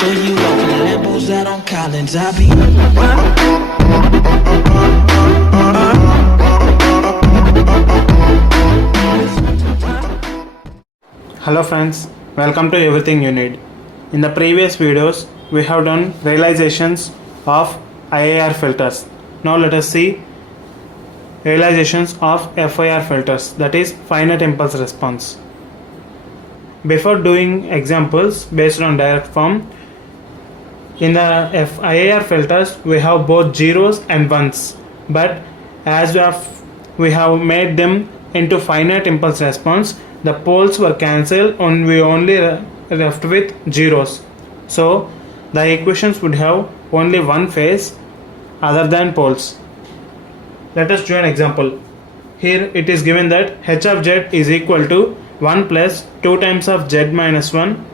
Show you off in Lambos out on Collins. I be. Hello friends, welcome to Everything You Need. In the previous videos, we have done realizations of IIR filters. Now let us see realizations of FIR filters, that is finite impulse response. Before doing examples based on direct form, in the IIR filters we have both zeros and ones, but as we have made them into finite impulse response, the poles were cancelled and we only left with zeros. So the equations would have only one phase other than poles. Let us do an example. Here it is given that h of z is equal to 1 plus 2 times of z minus 1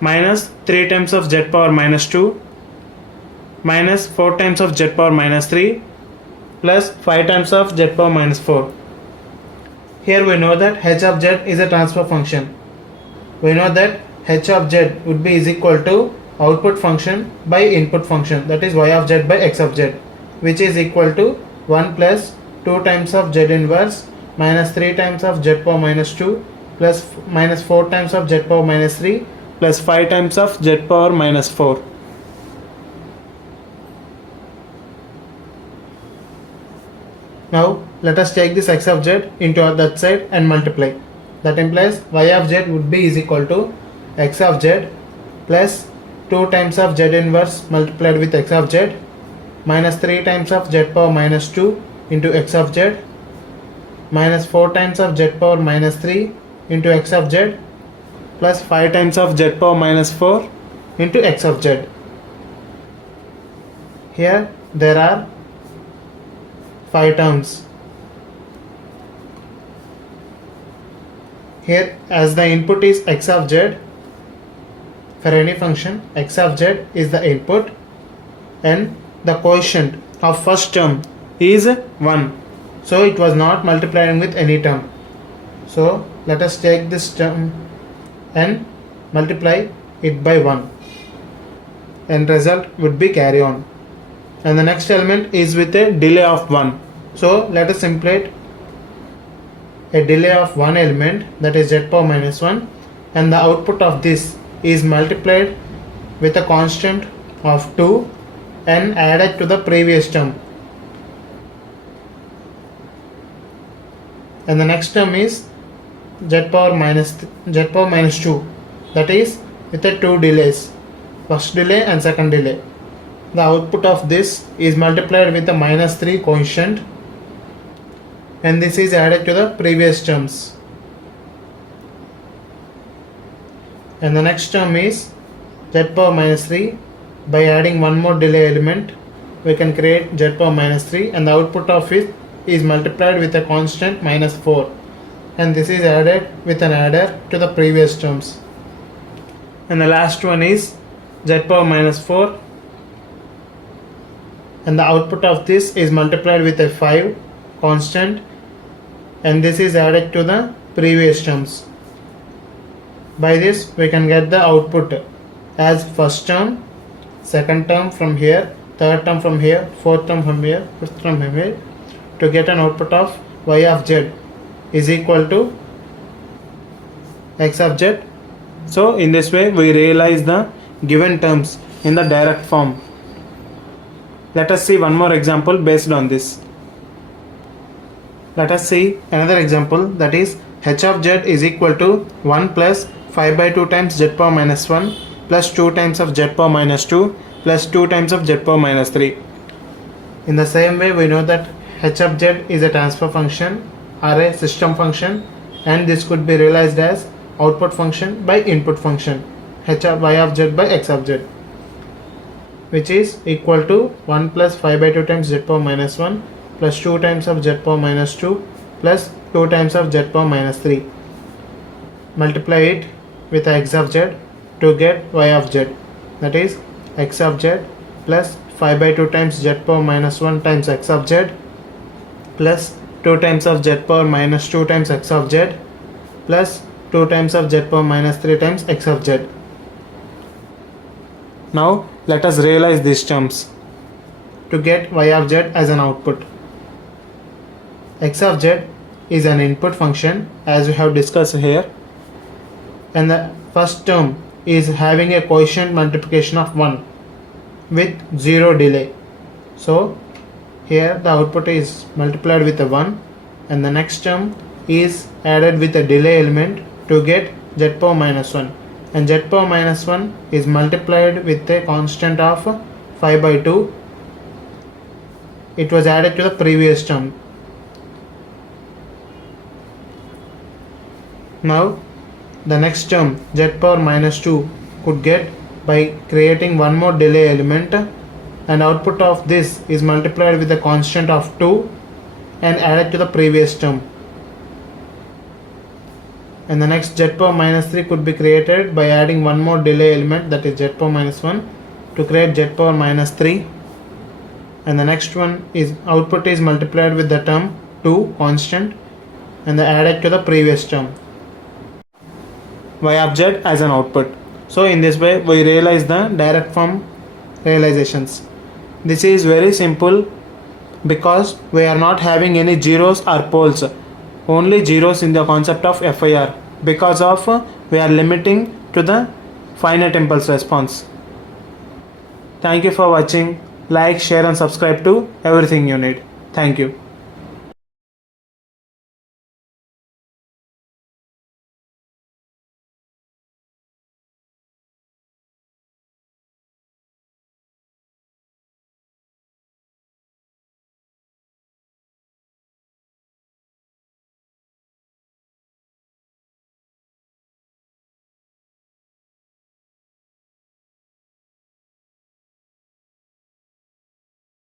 minus 3 times of z power minus 2 minus 4 times of z power minus 3 plus 5 times of z power minus 4. Here we know that h of z is a transfer function. We know that h of z would be is equal to output function by input function, that is y of z by x of z, which is equal to 1 plus 2 times of z inverse minus 3 times of z power minus 2 plus minus 4 times of z power minus 3 plus 5 times of z power minus 4. Now let us take this x of z into that side and multiply. That implies y of z would be is equal to x of z plus 2 times of z inverse multiplied with x of z minus 3 times of z power minus 2 into x of z minus 4 times of z power minus 3 into x of z plus 5 times of z power minus 4 into x of z. Here there are 5 terms. Here as the input is x of z, for any function x of z is the input and the quotient of first term is 1. So it was not multiplying with any term. So let us take this term and multiply it by 1 and result would be carry on. And the next element is with a delay of 1. So let us simulate a delay of one element, that is z power minus 1, and the output of this is multiplied with a constant of 2 and added to the previous term. And the next term is z power minus 2, that is with the 2 delays, first delay and second delay. The output of this is multiplied with the minus 3 quotient and this is added to the previous terms. And the next term is z power minus 3. By adding one more delay element we can create z power minus 3 and the output of it is multiplied with a constant minus 4 and this is added with an adder to the previous terms. And the last one is z power minus 4 and the output of this is multiplied with a 5 constant and this is added to the previous terms. By this we can get the output as first term, second term from here, third term from here, fourth term from here, fifth term from here, to get an output of y of z is equal to x of z. So in this way we realize the given terms in the direct form. Let us see one more example based on this. Let us see another example, that is h of z is equal to 1 plus 5 by 2 times z power minus 1 plus 2 times of z power minus 2 plus 2 times of z power minus 3. In the same way we know that h of z is a transfer function or a system function and this could be realized as output function by input function h of y of z by x of z, which is equal to 1 plus 5 by 2 times z power minus 1 plus 2 times of z power minus 2 plus 2 times of z power minus 3. Multiply it with x of z to get y of z, that is x of z plus 5 by 2 times z power minus 1 times x of z plus 2 times of z power minus 2 times x of z plus 2 times of z power minus 3 times x of z. Now let us realize these terms to get y of z as an output. X of z is an input function as we have discussed here, and the first term is having a quotient multiplication of 1 with 0 delay. So here the output is multiplied with a 1, and the next term is added with a delay element to get z power minus 1, and z power minus 1 is multiplied with a constant of 5 by 2. It was added to the previous term. Now the next term z power minus 2 could get by creating one more delay element, and output of this is multiplied with a constant of 2 and added to the previous term. And the next z power minus 3 could be created by adding one more delay element, that is z power minus 1, to create z power minus 3. And the next one is output is multiplied with the term 2 constant and added to the previous term. Y of z as an output. So in this way we realize the direct form realizations. This is very simple because we are not having any zeros or poles, only zeros in the concept of FIR, because of we are limiting to the finite impulse response. Thank you for watching. Like, share and subscribe to Everything You Need. Thank you.